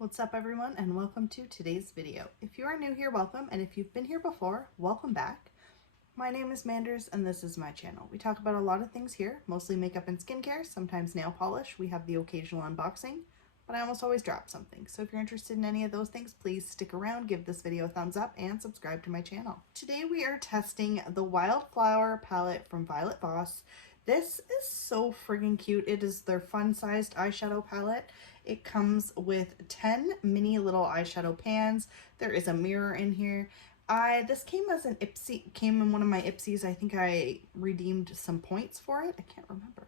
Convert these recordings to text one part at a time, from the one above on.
What's up everyone, and welcome to today's video. If you are new here, welcome, and if you've been here before, welcome back. My name is Manders and this is my channel. We talk about a lot of things here, mostly makeup and skincare, sometimes nail polish. We have the occasional unboxing, but I almost always drop something. So if you're interested in any of those things, please stick around, give this video a thumbs up, and subscribe to my channel. Today we are testing the Wildflower palette from Violet Voss. This is so friggin' cute. It is their fun-sized eyeshadow palette. It comes with 10 mini little eyeshadow pans. There is a mirror in here. This came as an Ipsy, came in one of my Ipsies. I think I redeemed some points for it. I can't remember.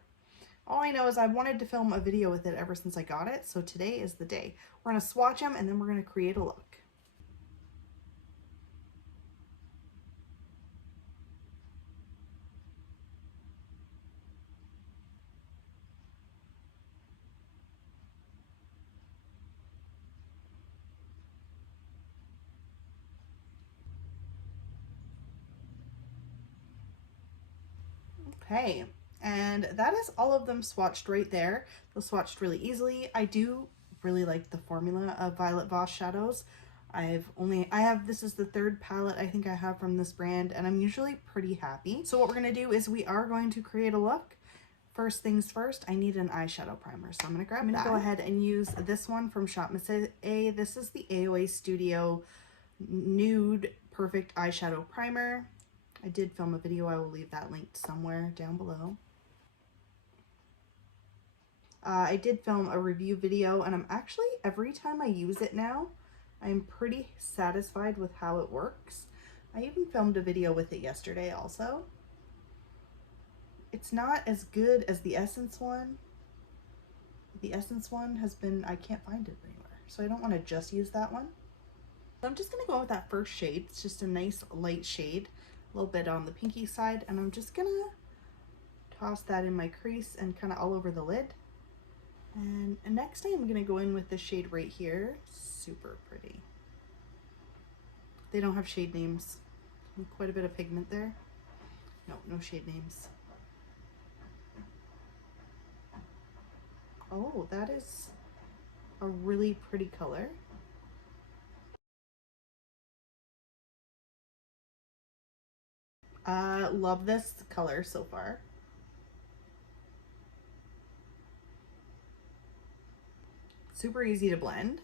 All I know is I wanted to film a video with it ever since I got it, so today is the day. We're gonna swatch them and then we're gonna create a look. Okay, and that is all of them swatched right there. They're swatched really easily. I do really like the formula of Violet Voss shadows. This is the third palette I think I have from this brand, and I'm usually pretty happy. So what we're gonna do is we are going to create a look. First things first, I need an eyeshadow primer, so I'm gonna go ahead and use this one from Shop Miss A. This is the AOA Studio Nude Perfect Eyeshadow Primer. I did film a video. I will leave that linked somewhere down below. I did film a review video, and I'm actually, every time I use it now, I'm pretty satisfied with how it works. I even filmed a video with it yesterday also. It's not as good as the Essence one. The Essence one has been, I can't find it anywhere, so I don't want to just use that one. So I'm just going to go with that first shade. It's just a nice light shade. A little bit on the pinky side, and I'm just gonna toss that in my crease and kind of all over the lid. And next I'm gonna go in with the shade right here. Super pretty. They don't have shade names. Quite a bit of pigment there. No shade names. Oh, that is a really pretty color. Love this color so far. Super easy to blend.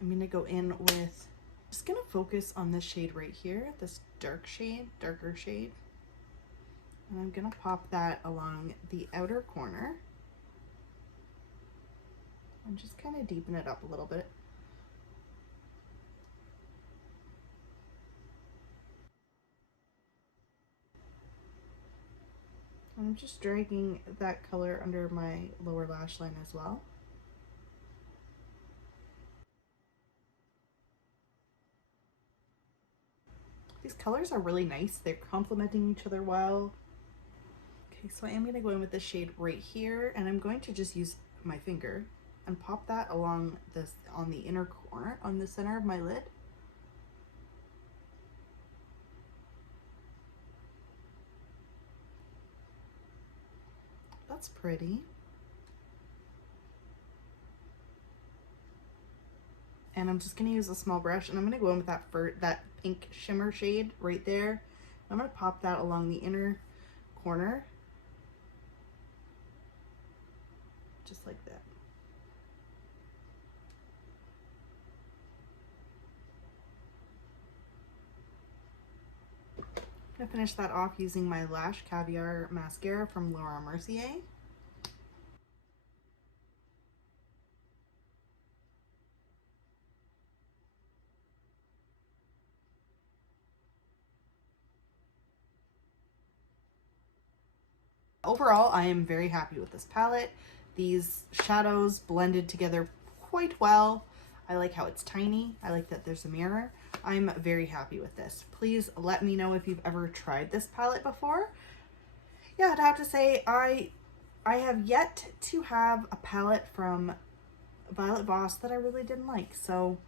I'm gonna go in with, just gonna focus on this shade right here, this darker shade. And I'm gonna pop that along the outer corner and just kind of deepen it up a little bit. I'm just dragging that color under my lower lash line as well. These colors are really nice. They're complementing each other well. Okay, so I am going to go in with the shade right here, and I'm going to just use my finger and pop that along this, on the inner corner, on the center of my lid. That's pretty. And I'm just going to use a small brush, and I'm going to go in with that pink shimmer shade right there. I'm going to pop that along the inner corner, just like that. I'm going to finish that off using my Lash Caviar mascara from Laura Mercier. Overall, I am very happy with this palette. These shadows blended together quite well. I like how it's tiny. I like that there's a mirror. I'm very happy with this. Please let me know if you've ever tried this palette before. Yeah, I'd have to say I have yet to have a palette from Violet Voss that I really didn't like, so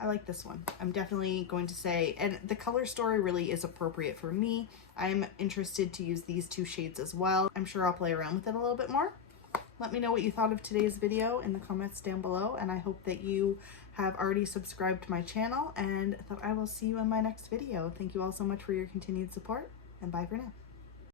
I like this one. I'm definitely going to say, and the color story really is appropriate for me. I'm interested to use these two shades as well. I'm sure I'll play around with it a little bit more. Let me know what you thought of today's video in the comments down below, and I hope that you have already subscribed to my channel, and that I will see you in my next video. Thank you all so much for your continued support, and bye for now.